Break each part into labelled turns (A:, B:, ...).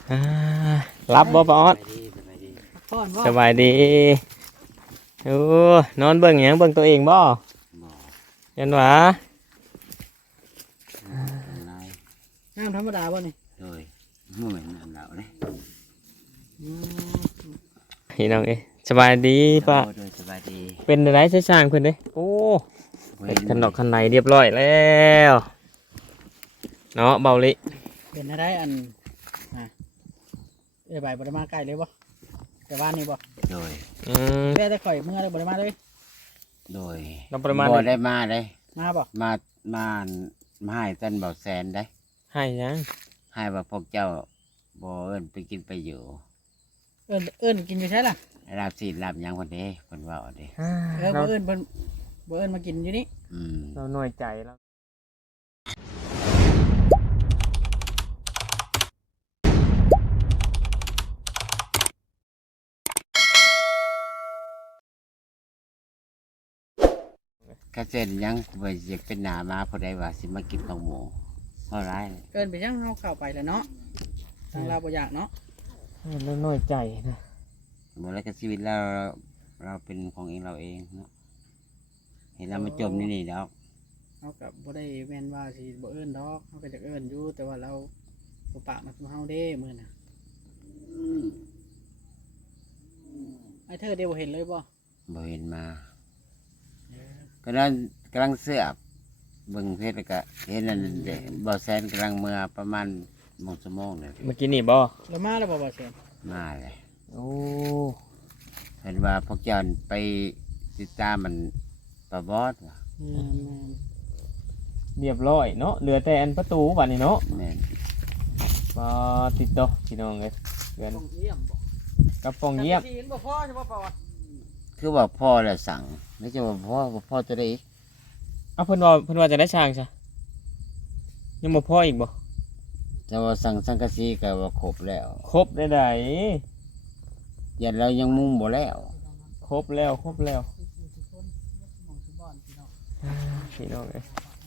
A: อ่ารับบ่ป้าออด
B: พ่อนบ่
A: สบายดีโอ้นอนเบิ่งหยังเบิ่งตัวเองบ่ยันหวะ
B: น้ำธรรมดาบ่นี่
C: โดยมื่อเหมือนอันเราเลย
B: อืม
A: พี่น้องเอ้ยสบายดีป้า
C: โดยสบายดี
A: เป็นอะไรใช้สร้างเพิ่นเด้โอ้
C: เว้
A: เฮ็ดคันดอกคันไหนเรียบร้อยแล้วเนาะเบาลิ
B: เป็นอะไรอันใบบ่ได้มาใกล้เลยบ่แต่บ้านนี่บ่
C: โดย
A: อืม
B: แต่ข่อยเมื่อได้บ่ได้มาเลย
C: โดย
A: เราประมาณ
C: บ่
A: นี้
C: ได้มาเลย
B: มาบ่
C: มาให้ต้นเบาแซนได้
A: ให้ยัง
C: ให้ว่าพวกเจ้าบ่เอิ้นไปกินไปอยู่
B: เอิ้นกินอยู่ใช่ล่ะ
C: ลาบสีลาบหยังคนเด้คนว่าเอาเด้
A: เรา
B: บ่เอิ้นเพิ่นบ่เอิ้นมากินอยู่นี่
C: อืม
A: เราหน่อยใจแล้ว
C: กระเซ็นหยังไปอยากเป็นหนามาพอได้ว่าสิมากินของหมูเพราะไร
B: เอิ้นไปจังเฮาเข้าไปแล้วเนาะทางเราบ่อยากเนาะ
A: เราหน่อยใจนะ
C: บ่แล้วก็ชีวิตเราเป็นของเองเราเองเนาะเห็นเรามาจมนี่แล้ว
B: เฮาก็บ่ได้แม่นว่าสิบ่เอิ้นดอกเฮาก็จะเอิ้นอยู่แต่ว่าเราบ่ปากมาสู่เฮาเด้มื้อน่ะไอ้เธอได้บ่เห็นเลยบ่
C: บ่เห็นมาก็นั่นกำลังเสือบเบิ่งเพชรแล้วก็เห็นนั่นเด้บ่แซนกำลังเมื่อประมาณโมงชั่วโมงเลย
A: เมื่อกี้นี่บ่
B: แล้วมาแล้วบ่บ่เซน
C: มาเลย
A: โอ้
C: เห็นว่าพวกเจ้าไปติดตามมันปะบอสว่ะ
A: เรียบร้อยเนาะเหลือแต่อันประตูบัดนี้เนาะ
C: แม่น
A: บ่ติดดอกพี่น้องเอ้ยเดือน
B: ต้องเยี่ยมบ่
A: กับปองเยี่ยม
B: แต่บ่พอใช่บ่พอ
C: คือว่าพ่อแล้วสั่งไม่ใช่ว่าพ่อจะได้
A: เอาเพิ่นว่าจะได้ช่างซะยังบ่พออีกบ่
C: แต่ว่าสั่งสังกะสีก็ว่าครบแล้ว
A: ครบได้ได
C: ยันเรายังมุ่งบ่แล้ว
A: ครบแล้วพี่น้องเอ้ย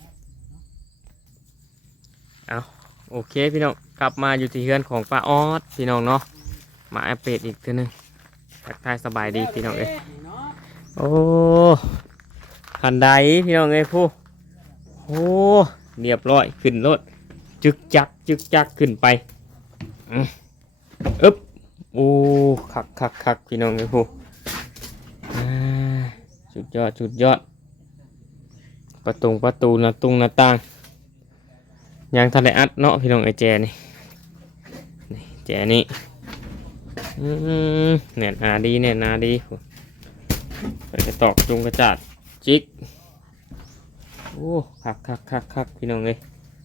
A: เอาโอเคพี่น้องกลับมาอยู่ที่เฮือนของป้าออดพี่น้องเนาะมาอัปเดตอีกทีนึงทักทายสบายดีพี่น้องเอ้ยโอ้ขันไดพี่น้องเอ้ยผู้โอ้เรียบร้อยขึ้นรถจึกจักขึ้นไปอึ๊บโอ้คักพี่น้องเอ้ยผู้สุดยอดประตูหน้าต่างยังทันได้อัดเนาะพี่น้องไอแจนี่แจนี่เนี่ยนาดีไปกระตอกจุงกระจาดจิกโอ้คักพี่น้องเลย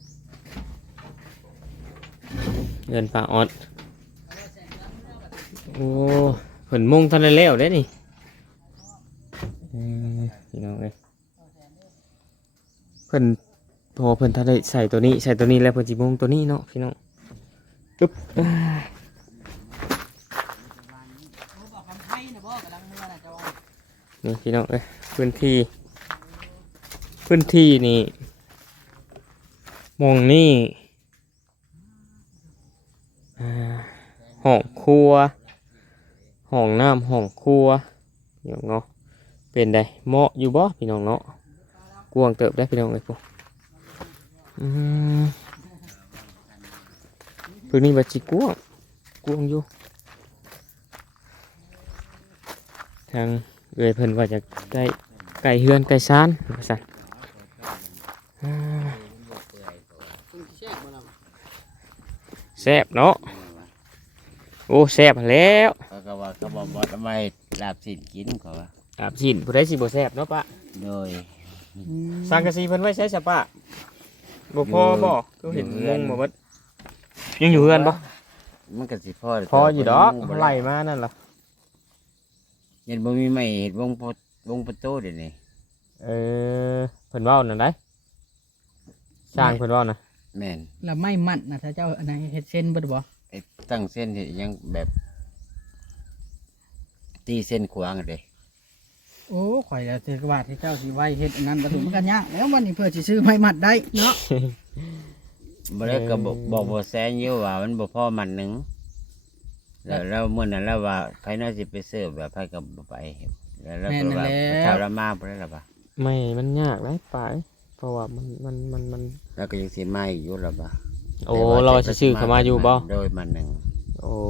A: เงินปลาออดโอ้เพิ่นมุ่งทันได้แล้วเด้นี่พี่น้องเลยเพิ่นพอเพิ่นทันได้ใส่ตัวนี้แล้วเพิ่นสิมุ่งตัวนี้เนาะพี่น้องปึ๊บนี่พี่น้องเอ้ยพื้นที่นี่มองนี่ห้องครัวห้องน้ำห้องครัวอย่างเนาะเป็นไดเหมาะอยู่บ่พี่น้องเนาะกวางเติบได้พี่น้องเอ้ยพวกพื้นนี้บัดจิกวางอยู่ทางเอ้ยเพิ่นว่าจะไก่เฮือนไก่ซานว่าซั่นแซ่บเนาะโอ้แซ่บแล้ว
C: เขาว่าเขาบอกทำไมลาบสินกินเขาว่า
A: อาบชิ้นผู้ใดสิบ่แซ่บเนาะปะ
C: โดย
A: สังกะสีเพิ่นไว้ใช้ซะปะบ่พอบ่ก็เห็นงงบ่เบิดยังอยู่เฮือนบ่
C: มันก็สิพ่อ
A: พออยู่ดอกไล่มานั่นล่ะ
C: ยันบ่มีไม่เห็นวงประตูเดี๋ยวนี้
A: เพิ่นเว้านั่นได้สร้างเพิ่นเว้านะ
C: แม่น
B: แล้วไม่มั่นนะถ้าเจ้าอันไหนเฮ็ดเส้นเบิดบ่
C: ไอ้ตั้งเส้นเห็นยังแบบตีเส้นขวางอะเด้
B: โอ้ข่อยแล้วถือกว่าที่เจ้าสิไว้เฮ็ดอันนั้นก็ถึงมันก็ยากแล้ววันนี้เพื่อสิซื้อไม้มัดได้เนาะ
C: บ่ได้ก็บอกบ่แซนอยู่ว่ามันบ่พอมันหนึงแล้วเมื่อนั้นแล้วว่าไผน่าสิไปเสิร์ฟแบบไผก็บ่ไปแล้วก็ว่าชาวละมาบ่ได้ล่ะบ่
A: ไม่มันยากหลายป่าเพราะว่ามัน
C: แล้วก็ยังสิมาอีกอยู่ล่ะบ่
A: โอ้เราสิซื้อเข้ามาอยู่บ่
C: โดยมันหนึง
A: โอ้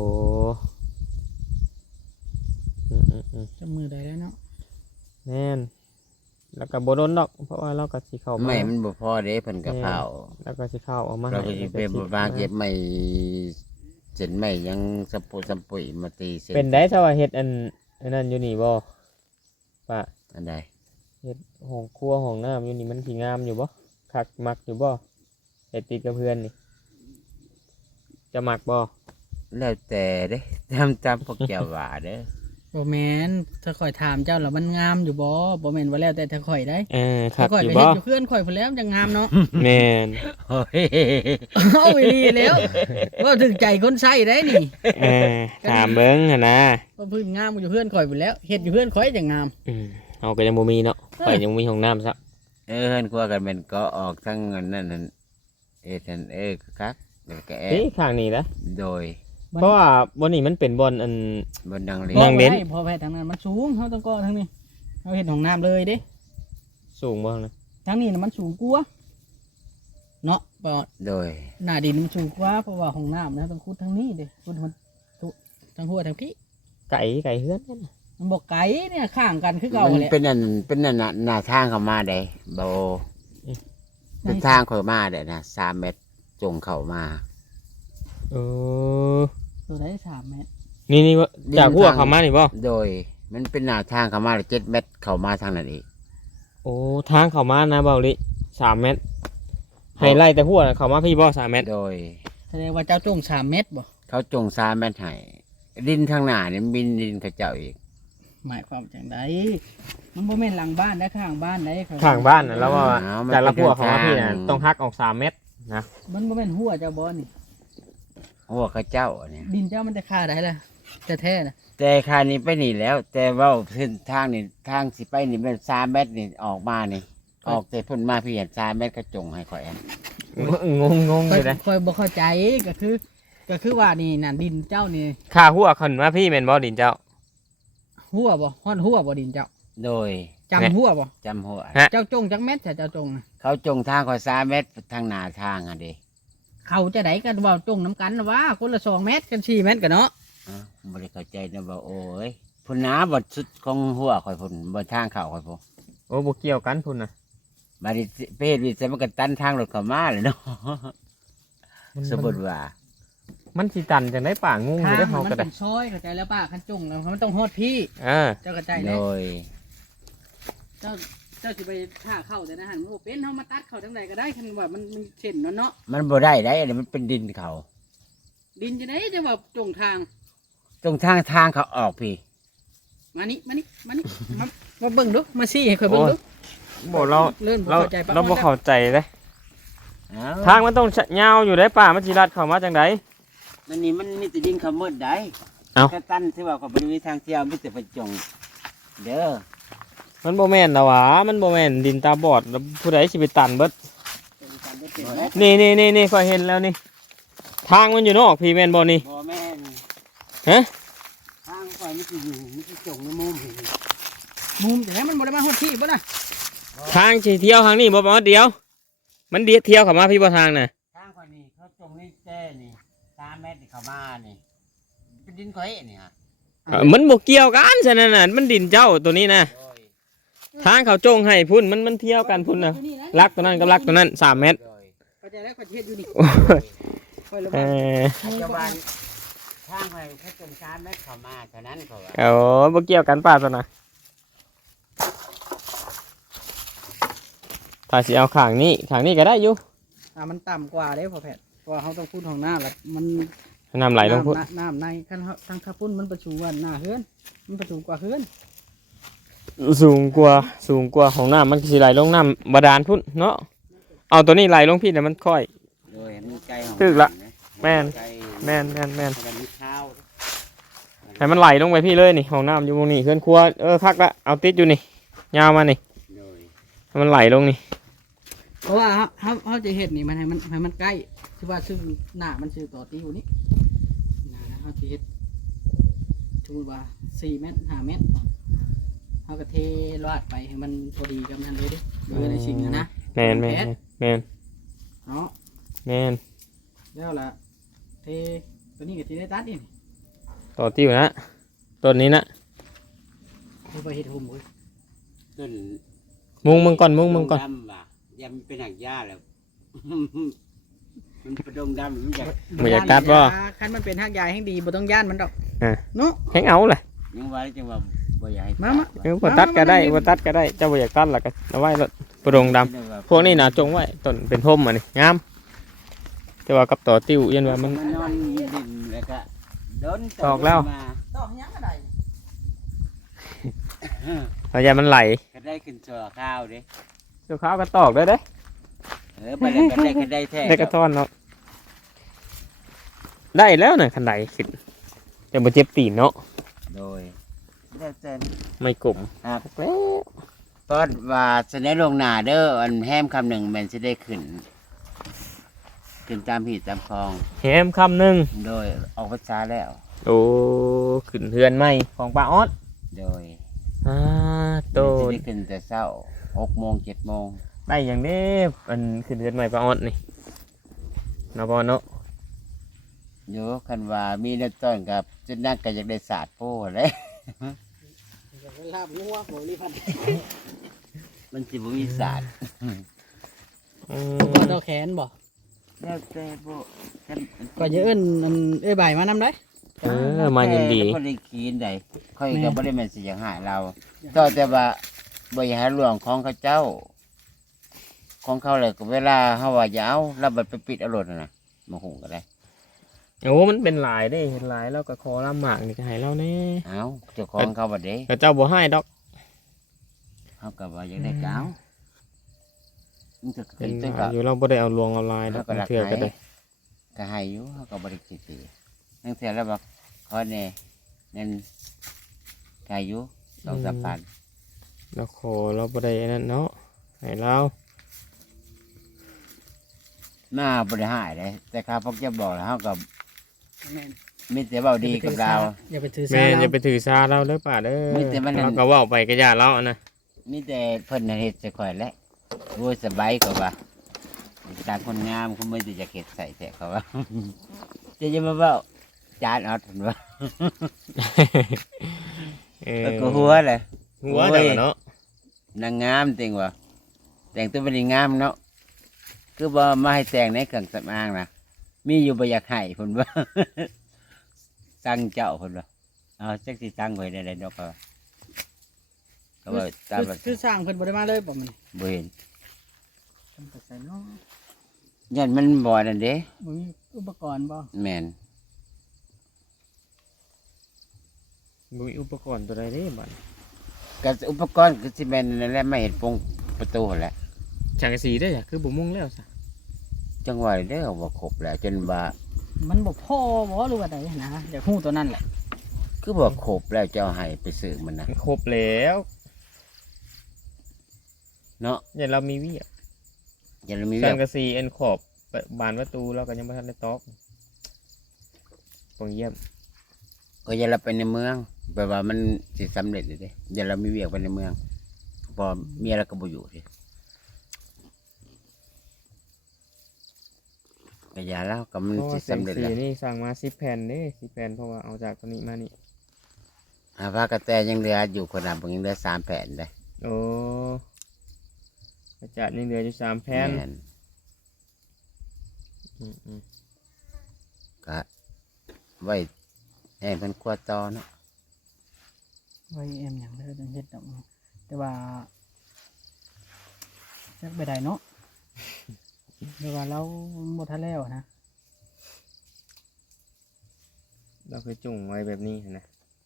A: อืม
B: จะมือใดแล้วเนาะ
A: แน่นแล้วก็บ่โดนดอก เพราะว่าเราก็สิเข้ามา
C: ไม่มันบ่พอเด้เพิ่นก็เผา
A: แล้วก็สิเข้าออกมา
C: เราก็สิไป
A: แล้วก็สิ
C: บางเก็บไม่เส้นไม่ยังสะปุสะปุยมาตีเส้น
A: เป็นได้ถ้าว่าเฮ็ดอันนั้นอยู่นี่บ่ป่ะ
C: อันใด
A: เฮ็ดห้องครัวห้องน้ำอยู่นี่มันสิงามอยู่บ่คักมักอยู่บ่เฮ็ดติดกับเพื่อนนี่จะมักบ่
C: แล้วแต่เด้จำพวกแก้วว่าเด้อ
B: บ่แม่นถ้าข่อยถามเจ้าแล้วมันงามอยู่บ่แม่นว่าแล้วแต่ถ้าข่อยได้
A: คั
B: ถ้าก ข่อย
A: อยู่
B: ไป
A: บ่
B: เฮ็ดอยู่เพื่อนข่อยพุ่นแล้วมันจะงามเนาะ
A: แม่น
C: โอ้ย
B: เอาอีหลีแล้วว่าถึงใจคนใส่ได้นี่
A: ถามเบิ่งหั่นนะ
B: ว่าพื้นงามอยู่เพื่อนข่อยพุ่นแล้วเฮ็ดอยู่เพื่อนข่อยจะงาม
A: เฮาก็ยังบ่มีเนาะข่อยยังบ่มีห้องน้ำซะ
C: เฮือนครัวกันเป็นก็ออกทั้งอันนั้นนั่นนั่นครับแล้วก็แอ
A: นี่ข้างนี้นะ
C: โดย
A: เพราะว่าบ่นี่มันเป็นบ่อนอัน
C: บนดังเล
A: นั่งเล่น
B: พอแพทย์ทางนั้นมันสูงเฮาต้องก่อทางนี้เฮาเฮ็ดห้องน้ำเลยเด้
A: สูงบ่นะ
B: ทางนี้น่ะมันสูงกว่าเนาะบ่
C: โดย
B: หน้าดินมันสูงกว่าเพราะว่าห้องน้ำนะต้องขุดทางนี้เด้ขุดมันทางหัวทางพี่
A: ไก่เฮือนนั่นน่ะ
B: มันบอกไกลเนี่ยข้างกันคือเก่า
C: มัน
B: แหละ
C: เป็นนั่นน่ะหน้าทางเข้ามาได้บ่เป็นทางเข้ามาได้นะ3 เมตรจงเข้ามา
A: เออ
B: ตัวได้3 เมตร
A: นี่ว่าจากหัวเข้ามานี่บ่
C: โดยมันเป็นหน้าทางเข้ามา7 เมตรเข้ามาทางนั้นอีก
A: โอ้ทางเข้ามานะเบาลิ3 เมตรให้ไล่แต่หัวน่ะเข้ามาพี่บ่3 เมตร
C: โดย
B: แสดงว่าเจ้าจง3 เมตรบ่
C: เขาจง3 เมตรให้ดินทางหน้านี่บินดินเขาเจ้าอีก
B: หมายความจังไดมันบ่แม่นหลังบ้านได้ข้างบ้านได้
A: ข้างบ้านน่ะแล้วว่า
C: อ้วมัน
A: จากละ
C: เป็
A: หัวเข้ามาพี่น่ะ
C: ทง
A: ต้องหักออก3 เมตรนะ
B: มันบ่แม่นหัวเจ้าบ่นี่
C: หัวเขาเจ้าเนี่ย
B: ดินเจ้ามันจะค่าได้ล่ะจะแท้น่ะ
C: แต่คานี้ไปนี่แล้ว แต่ว่าเส้นทางนี่ทางสิไปนี่เป็น3 เมตรนี่ออกมานี่ออกแต่พ่นมาพี่เห็น3 เมตรก็จงให้ข่อยแอน
A: งงเลยนะ
B: ค่อยบ่เข้าใจก็คือว่านี่น่ะดินเจ้านี่
A: ค่าหัวขึ้นมาพี่แม่นบ่ดินเจ้า
B: หัวบ่ฮ้อนหัวบ่ดินเจ้า
C: โดย
B: จำหัวบ่
C: จำหัว
A: ฮะ
B: เจ้าจงจักเม็ดจ้ะเจ้าจงน่ะ
C: เขาจงทางข่อย3 เมตรทางหน้าทางอ่ะเดิ
B: เขาจะได้กันว่าจงน้ำกันนะว่าคนละ2 เมตรกัน4 เมตรกันเนาะ
C: บ่ได้เข้าใจนะว่าโอ้ยพุ่นน้าบดสุดของหัวข่อยพุ่นบนทางเข้าข่อยพุ่น
A: โอ้บ่เกี่ยวกันพุ่นน่ะ
C: บาดนี้ไปเฮ็ดวิสัยมันก็ตันทางรถเข้ามาเลยเนาะสมมุติว่า
A: มันสิตันจังได๋ป่างงอยู่
B: ทาง
A: เด้อเฮา
B: มัน
A: ก็ได้
B: เป็นซอยเข้าใจแล้วป้าคันจงแล้วมันต้องฮอดพี่
A: เออ
B: เจ้าเข้าใจ
C: โด
B: แล้ว
C: ย
B: เจ้าสิไปท่าเข้าแต่นะหันโอ้เป็นเฮามาตัดเข้าทางใดก็ได้คันว่ามันเช่นเนาะ
C: มันบ่ได้ได้อันนี้มันเป็นดินเขา
B: ดินจะได้จะว่าจงทาง
C: ตรงทางเขาออกพี่
B: มานี่มาเบิ่งดูมาซี่ให้ค่อยเบิ่งดู
A: บ่เรา
B: เลื่อนบ่
A: เรา
B: เข้าใจปะ
A: เราบ่เข้าใจเด้
C: เอ้า
A: ทางมันต้องยาวอยู่ได้ป่ามันสิลัดเข้ามาจังได
C: มันนี่มันมีแต่ดินเขามืดได้
A: เอ้า
C: กระตันที่ว่าเขาบ่ได้มีทางเที่ยวมีแต่ไปจงเด้อ
A: มันบ่แม่นนะหวะมันบ่แม่นดินตาบอดแล้วผู้ใดสิไปตันเบิด
C: บ่ได้
A: นี่ข้อยเห็นแล้วนี่ ทางมันอยู่นอกพี่แม่นบ่นี่
C: บ่แม่น
A: ฮะ
C: ทางข่อยมันสิอยู่มันสิจงในมุมพี่
B: มุมจะให้มันบ่ได้มาฮอดพี่บ่น่ะ
A: ทางสิเที่ยวทางนี้บ่ประมาณเดียว มันเที่ยวเข้ามาพี่บ่ทางน่ะ
C: ทางข่อยนี่เขาจงในแจ้นี่3 เมตรนี่เข้ามานี่เป็นดินข่อยนี่ฮะ
A: มันบ่เกี่ยวกันฉะนั้นน่ะมันดินเจ้าตัวนี้นะ
C: โดย
A: ทางเขาจงให้พุ่นมันเที่ยวกันพุ่นน่ะลักตัวนั้นกับลักตัวนั้น3 เมตร
C: โดย
B: เข้าใจแล้วข่อยเฮ็ดอยู่นี่
A: โอ้ย
B: ค่อยระ
A: เอ
B: วัง
A: อ
C: ปัจจุบันทางข่อยเขาจง3 เมตรเข้ามาเท่านั้นเขาว่า
A: โอ้บ่เกี่ยวกันป่าตัวน่ะถ้าสิเอาข้างนี้ก็ได้อยู่
B: มันต่ำกว่าเด้พอแพทย์เพราะว่าเฮาต้องพูดห้องหน้าแล้วมัน
A: น้ำไหลลงพุ่น
B: น้ำในคันเฮาทางข้าพุ่นมันประชูว่าหน้าเฮือนมันประชูกว่าเฮือน
A: สูงกว่าของน้ำมันสิไหลลงน้ำบาดาลพุ่นเนาะเอาตัวนี้ไหลลงพี่แต่มันค่อย
C: โดยมันไกลของ
A: ถึกละ
C: น
A: แม่น
C: ไกล
A: แม่น
C: มันมีข้าว
A: ให้มันไหลลงไปพี่เลยนี่ของน้ำอยู่ตรงนี้เคลื่อนครัวคักละเอาติดอยู่นี่ยาวมานี่
C: โดย
A: ให้มันไหลลงนี่
B: เพราะว่าเฮาจะเฮ็ดนี่มันให้มันใกล้ที่ว่าซึ่งหน้ามันชื่อต่อตีอยู่นี่นะเฮาสิเฮ็ดติว่า4เมตร5เมตรเฮาก็เทลาดไปให้มันพอดีกับนั้นเลยเด้ในสิ่งนั้นนะ
A: แม่นแม่นแม่น
B: เนาะ
A: แม่น
B: แล้วล่ะเทตัวนี้ก็สิได้ตัดนี่
A: ต่อติ้วนะต้นนี้นะ
B: บ่ไปเฮ็ดหุ่มเว้ย
C: ต้น
A: มุงมึงก่อนมุงมึงก่อน
C: ดำว่ะยำเป็นหักหญ้าแล้ว มันเป็นดงดำมันอยาก
A: บ่อยากตัดบ่
B: คันมันเป็นหักใหญ่แห่งดีบ่ต้องย่านมันดอก
A: อ่ะ
B: เนาะ
A: แห้งเอาเลย
C: ยังว่าจังว่าบ่อยากให้
B: มา
A: เออบ่ตัดก็ได้บ่ตัดก็ได้เจ้าบ่อยากตัดล่ะก็เอาไว้รถปรงดำพวกนี้น่ะจงไว้ต้นเป็นพรมอันนี้งามแต่ว่ากับต่อติ้วยันว่ามัน
C: มันนอนดินแล้วก็โดน
A: ตอกแล้ว
C: มา
B: ดอกยังก็ได้
A: เอาอย่ามันไหล
C: ก็ได้ขึ้นชัวข้าวเด้
A: เจ้าขาวก็ตอกได้เด้
C: ไปแล้วก็ได้แท้
A: ได้กระท่อนเนาะได้แล้วน่ะคันใดขึ้นจะบ่เจ็บตีนเนาะ
C: โดยแล้วแต่
A: ไม่กลม
C: ครับ
A: แล้ว
C: ตอนว่าเสนอลงหน้าเด้ออันแฮมคำหนึ่งมันจะได้ขึ้นตามหีดตามคลอง
A: แฮมคำหนึง
C: โดยออกภาษาแล้ว
A: โอ้ขึ้นเฮือนใหม่ของป้าออด
C: โดย
A: โต
C: มันจะได้ขึ้นแต่เช้า6 โมง 7 โมง
A: ได้อย่างนี้มันขึ้นเฮือนใหม่ป้าออดนี่เนาะบ่เนาะ
C: อยู่คันว่ามีน้ำต้นกับจุดนักก็อยากได้ศาสตร์โป้เลย
B: อยากไปลาบงัวบ่รีพัน
C: มันสิบ่มีศาสตร์
A: อื
B: ก็
A: ม
B: ดอกแขนบ่
C: แล้วแต่บ่คัน
B: ก็อย่าเอิ้นอันใบมานำได้
A: เออมายินดี
C: บ่ได้ขีนใดค่อย
B: แม่
C: ก็บ่ได้แม่นสิอยากหาเราต่อแต่ว่าบ่อยากให้หลวงของเขาเจ้า ของเขาเลยก็เวลาเฮาว่าอย่าเอาเราบัดไปปิดเอารถน่ะนะมาหุงก็ได้
A: โอ้มันเป็นหลายได้เห็นหลายแล้วก็ขอลำหมากนี่ก็ให้เราแน่
C: เอาเจ้าของเขาบัดเด้
A: ก็เจ้าบ่ให้ดอก
C: เฮาก็ว่าอยากได้ก็เอามันจะ
A: เป็น
C: ขึ้น
A: ห
C: ก็
A: ลายอยู่เราบ่ได้เอาลวงเอาลายดอก
C: เราก็รัก
A: เถื่อก็ได้
C: ก็ให้อยู่เฮาก็บ่ได้คิดสินั่นเสียแล้วบอกขอแน่นั่นก็ให้อยู่2-3 พัน
A: เราขอเราบ่ได้อันนั้นเนาะให้เรา
C: หน้าบ่ได้หายเลยแต่ข้าพวกจะบอกแล้วเฮาก็
B: แม่น
C: มีแต่เว้าดีกับเรา
B: อย่าไปถือสา
A: แม่อย่า
B: เรา
A: ไปถือซาเราเด้อป่าเด้อ
C: มีแต่มันนั่น
A: เราก็เว้าไปก็อย่าเราอะนะ
C: มีแต่เพิ่นน่ะเฮ็ดใส่ข่อยแหละโอ้ยสบายกว่าว่าต่างคนงามเขาไม่ได้จะเก็บใส่แต่เขาว่า จะมาเว้าจานเอาถึงว่า
A: เออ
C: แล้วก็หัวเลย
A: หัวจังอะเนาะ
C: นางงามจริงวะแต่งตัวเป็นงามเนาะคือบ่มาให้แต่งในเครื่องสำอางนะมีอยู่บ่อยากให้เพิ่นว่า สั่งเจ้าเพิ่นว่าเอาจักสิสั่งไว้ได้ดอกก็ว่าตามแบบ
B: คือสร้างเพิ่นบ่ได้มาเลยบ่มัน
C: บ่เห็น
B: ทำไปใส่เนาะ
C: ยันมันบ่นั่นเด้
B: บ่มีอุปกรณ์บ่
C: แม่น
A: บ่มีอุปกรณ์ตัวใดเด้บัด
C: ก็อุปกรณ์ก็สิแม่นนั่นแหละไม่เห็นปงประตูหั่นแหละ
A: ช่างกะสีได้อจ้ะคือบ่มุ่งแล้วซะ
C: จังหวะเด้อว่าครบแล้วจนว่า
B: มันบ่พอบ่หรือว่าใดนะอยากฮู้ตัวนั้นแหละ
C: คือบ่ครบแล้วเจ้าให้ไปซื้อมันนะ
A: ครบแล้ว
C: เนาะ
A: อย่าเรามีเวียก
C: อย่าลืมมี
A: ช่าง
C: แบบ
A: กะสีอันขอบบานประตูเราก็ยังบ่ทันได้ตอกปองเยี่ยม
C: ก็อย่าเราไปในเมืองแปลว่ามันสิสำเร็จเลยเด้อย่าเรามีเวียกไปในเมืองพอเมียเราก็บ่อยู่ดิก็อย่าแล้วก็มัน
A: เพราะ
C: สิ
A: ว่าเสียง
C: สำเร็จ
A: สี
C: แล้ว
A: นี่สั่งมา10แผ่นเด้10แผ่นเพราะว่าเอาจากตัวนี้มานี่
C: ผ้ากระแตยังเหลืออยู่คนละบางยังเหลือ3 แผ่นเลย
A: โอ้กระจาดยังเหลืออยู่3แผ่น
C: ม่น
A: อืม
C: ก็ไว้ให้เพิ่นครัวต่อเนาะ
B: ไว้แอมหยังเด้อจังเฮ็ดดอกเนาะแต่ว่าจักไปได้เนาะแต่ว่าเราบ่ทันแล้วนะ
A: เราเคยจุ่งไว้แบบนี้นะ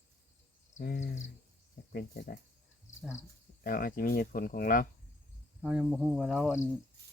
A: จะเป็นจะได้
B: อ่ะ
A: เราอาจจะมีเหตุผลของเรา
B: เรายังบ่ฮู้ว่าเราอัน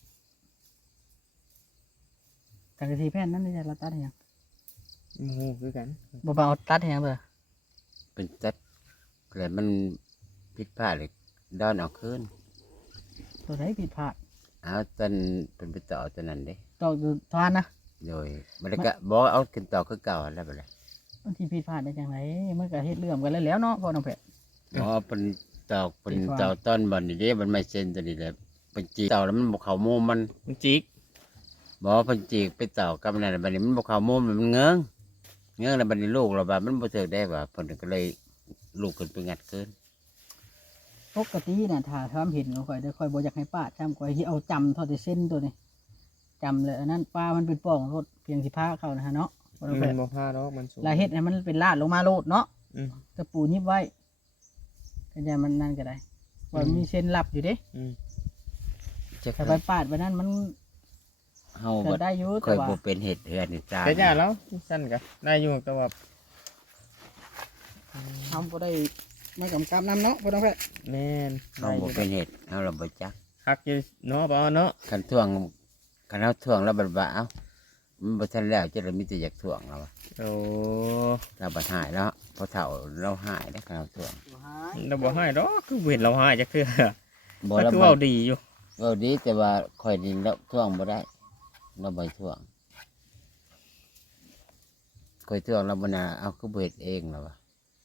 B: กันทีแผ่นนั้นนี่จะเราตัดให้หยัง
A: โอ้โหคือกัน
B: บ่เอาตัดให้หยังเด้อ
C: เป็นจัดแล้วมันผิดพลาดเลยดอนเออกคืน
B: ตัวใดผิดพลาด
C: เอาตอนเป็นไปต่อตอนนั้นเด้
B: ตอกอยู่ทานนะ
C: โดยมันก็บอกเอาขึ้นต่อคือเก่าแล้วไปเลย
B: บางทีผิดพลาดได้จังไดมันก็เฮ็ดเรื่องกันแล้วเนาะพ่อน้องแพทย์
C: อ๋อเป็นตอกเป็นเต่าต้นบ่อนนี่เด้มันไม่เส้นตัวนี้แหละเป็นจีเต่าแล้วมันบ่เข้ามุมมัน
A: มันจิก
C: บ่เป็นจีไปเต่ากับนั่นบัดนี้มันบ่เข้ามุมมันเงื้องแล้วบัดนี้ลูกเราแบบมันบ่เถิกได้ว่าเพิ่นก็เลยลูกขึ้นไปงัดเกิน
B: ปกติน่ะถ้าทำเห็นก็ค่อยได้ค่อยบ่อยากให้ป้าจำค่อยสิเอาจำเท่าแต่เส้นตัวนี้จำเลยอันนั้นป้ามันเป็นป่องโลดเพียงสิพาเข้านะฮะเนาะพ่อน้องแพ
A: มั
B: ท
A: น
B: ย์
A: บ่พาดอกมันสูง
B: ลายเฮ็ดให้มันเป็นลาดลงมาโลดเนาะ
A: อืม
B: ตะปูยิบไว้ก็อย่ามันนั่นก็ได้ว่ามีเส้นลับอยู่เด้
A: อืม
C: จะ
B: ถ้าไปปาดไปนั้นมัน
C: เฮา
B: ก็
C: บ่
B: ได้อยู่
C: ค่
B: แต่
C: อย
B: ว่า
C: บ่เป็นเห็ดเฮือนนี่จ้า
A: แต่ยาแล้วสั้นก็ได้อยู่แต่ว่า
B: ทำบ่ได้ไม่กำกับน้ำเนาะพ่อน้องแพทย์
A: แม่น
C: เฮาบ่เป็นเห็ดเฮาเราบ่จัก
A: คักอยู่เนาะบ่เนาะ
C: คันท่วงคันเฮาท่วงแล้วบัดว่าเอ้ามันบ่ทันแล้วจะได้มีแต่อยากท่วงเราอะ
A: โอ้
C: เราบัดหายแล้วพอเฒ่าเราหายแล้วคันเฮาท่วง
A: เราบ่ให้ดอกคือเห็นเราให้จักเทื่อ
C: บ่
A: ก็
C: แล้ว
A: คือ
C: บ่
A: เว้าดีอยู่
C: เว้าดีแต่ว่าข่อยนี่แล้วท่วงบ่ได้เราบ่ท่วงข่อยท่วงแล้วบ่น่าเอาคือบ่เฮ็ดเองแล้ววะ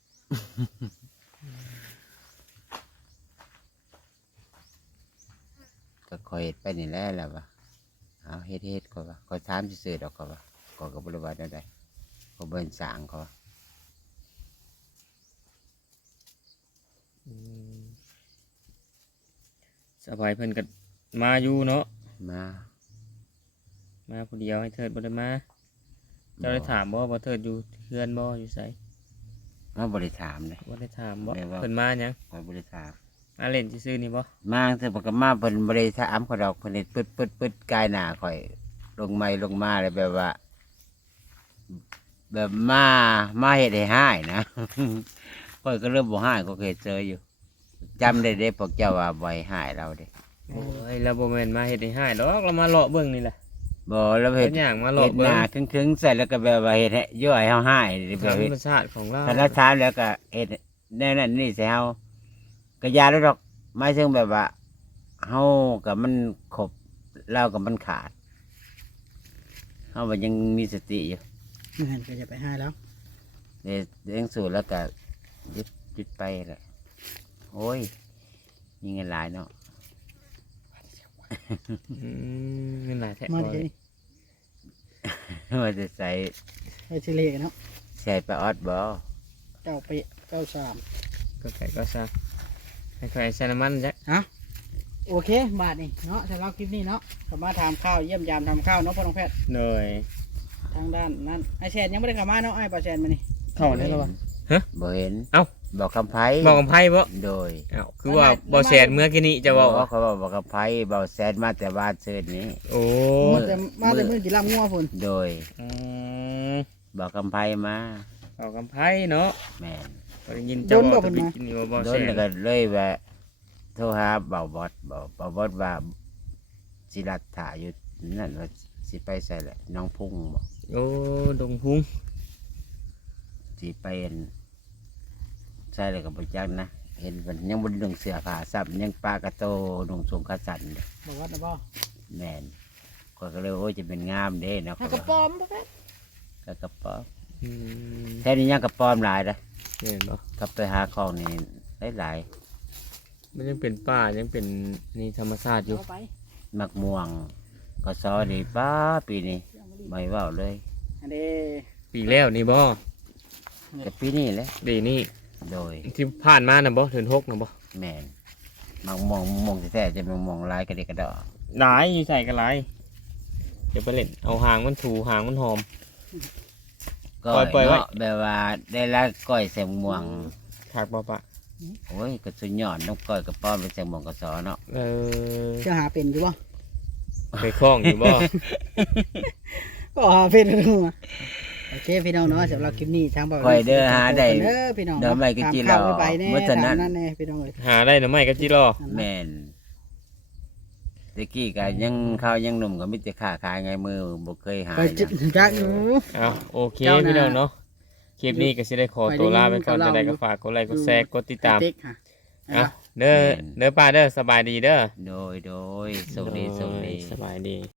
C: ก็คอยเฮ็ดไปนี่แหละแหละวะเอาเฮ็ดก็ว่าคอยถามซื่อๆดอกก็ว่าก็บริวารได้ก็เบิ่นสร้างเขาว่า
A: อืมสบายเพิ่นก็มาอยู่เนาะ
C: มา
A: มาผู้เดียวให้เทิดบ่ได้มาเจ้าได้ถามบ่ว่าเทิดอยู่เฮือนบ่อยู่ไส
C: มาบริถามเลย
A: บ่ได้ถามบ่
C: แม่ว่า
A: เพิ่นมาหยัง
C: คอยบริถาม
A: มาเล่นซื่อๆนี่บ่
C: มาแต่ปกมาเพิ่นบริถามเขาดอกเพิ่นเฮ็ดปึ๊ดกายหน้าคอยลงไม้ลงมาเลยแบบว่า แบบมาเฮ็ดให้หายนะ คอยก็เริ่มบ่หายก็เคยเจออยู่จำได้เด้พวกเจ้าว่าบ่ให้หายเราเด้
A: โอ้ยแล้วบ่แม่นมาเฮ็ดให้หายดอกเรามาเลาะเบิ่งนี่แหละ
C: บ่แล้ว
A: เฮ็
C: เฮ็
A: ด
C: ด
A: หยังมา
C: เฮ็
A: เลาะ
C: ดห
A: เบิ่ง
C: น้าครึ่งๆใส่แล้วก็แบบว่าเฮ็ดให้ย่อยเฮาหายแบบ
A: ธร
C: เฮ็ด
A: รมชาติของเรา
C: ถ้าเราถามแล้วก็เฮ็ดแน่นั่นนี่ใส่เฮาก็ยาแล้วดอกหมายถึงแบบว่าเฮากับมันครบเรากับมันขาดเฮามันยังมีสติอยู่
B: เหมือนก็จะไปให้แล้ว
C: เลี้ยงสูตรแล้วก็ยึดไปแหละโอ้ยมีเงินหลายเนาะ
A: เงินหลายแท้
B: มา
A: บ่
B: ที่
A: เลย
B: นี่
C: ว่าจะใส่
B: ไปชิเลกันเนาะ
C: ใส่ปลาออดบ่
B: เก้าเปะเก้าสาม
A: ก็ไก่ก็ซะให้ใครใส่น้ำมันจัก
B: โอเคบาทนี่เนาะสำหรับคลิปนี้เนาะก็มาถามข้าวเยี่ยมยามทำข้าวเนาะพ่อน้องแพทย์
A: เลย
B: ทางด้านนั้นไอแชนยังไม่ได้เข้ามาเนาะไอปลาแชนมานี่
A: เข้าได้แล้วบ่
C: บ่เห็น
A: เอ้า
C: บอกคำไผ
A: บอกกับไผบ่
C: โดย
A: เอ้าคือว่าบ่แสนเมื่อกี้นี้จะเว้า
C: เขาบอกคำไผเบาแซนมาแต่บ้านเชิญนี้
A: โอ้
B: มาแต่มือกี่ลำงัวพุ่น
C: โดย
A: อืม
C: บอกคำไผมา
A: เอากับไผเนาะ
C: แม่น
A: ก็ได้ยินเจ้าบอกตะบิดกินนี่ว่าบ่
C: โด
A: แส
C: น
A: น
C: แล้วก็เลยแวะโทรหาเบาบอดเบาบอดว่าสิรัตถ่ายอยู่นั่นว่าสิไปใส่แหละน้องพุ่งบอก
A: โอ้ดงพุง
C: สิไปเห็นใส่เลยกับบจักนะเห็นมันยังบนดึงเสือผ้าซับยังปลากระโตดงทรงขาสันอยู่
B: บอกว่านะบ่
C: แม่นก็เลยโอ้ยจะเป็นงามเด้เนาะ
B: หากระป๋อมพ่อแพทย์
C: ก็กระป๋อม
A: อืม
C: แค่นี้ยังกระป๋อมหลายเลย
A: เห็นบ่
C: กลับไปหาของนี่หลาย
A: มันยังเป็นป่ายังเป็นนี่ธรรมชาติอยู่
B: เอาไป
C: ๆมักม่วงก็ซอดีป้าปีนี้ไม่เว่าเลย
B: อันนี้
A: ปีแล้วนี่บ่
C: แต่ปีนี้แหละ
A: ดีนี่
C: โดย
A: ที่ผ่านมาน่ะบ่ถึง6น่ะบ่
C: แม่นมักม่วงแท้ๆจะเป็นม่วงลายกระเดกกระดอ
A: หลายอยู่ใส่กันหลายเดี๋ยวไปเล่นเอาหางมันถูหางมันหอม
C: ก็
A: ปล่อยไว้
C: เนาะแบบว่าได้ละก้อยใส่ม่วง
A: ถากบ่ปะ
C: โอ้ยก็สุดยอดน้องก้อยกับป้อมเป็นใส่ม่วงกับซอเนาะ
A: เออ
B: จะหาเป็นอยู่บ่
A: ไปคล้องอยู่บ่
B: ก็หาเป็นอยู่มาโอเคพี่น้องเนาะสำหรับคลิปนี้ทางบ่าว
C: ก้อยเด้อหาได้
B: เด้อพี่น้อง
C: เดี๋ยวไม่ก็จิรอ
B: ตามข่าวไปแน่
C: เมื่อเท่านั้น
B: ตามนั่นแน่พี่น้องเอ้ย
A: หาได้หรือไม่ก็จิรอ
C: แม่นตะกี้ก็ยังข้าวยังหนุ่มก็มิแต่ค้าขายไงมือบ่เคยหา
B: ไป
C: ย
B: จิ
C: นะ
B: จักอยู่
A: เอาโอเค
B: เจ้าน่ะ
A: พี่น้องเนาะคลิปนี้ก็สิได้ขอตัวลาไปก่อน
B: ไปได้ยิน
A: จะได้ก็
B: เขาเล่า
A: ฝากกดไลค์กดแชร์กดติดตาม
B: เต็กค่ะ
A: เอาเด้อป้าเด้อสบายดีเด้อ
C: โดยโดยสวัสดี
A: สบายดี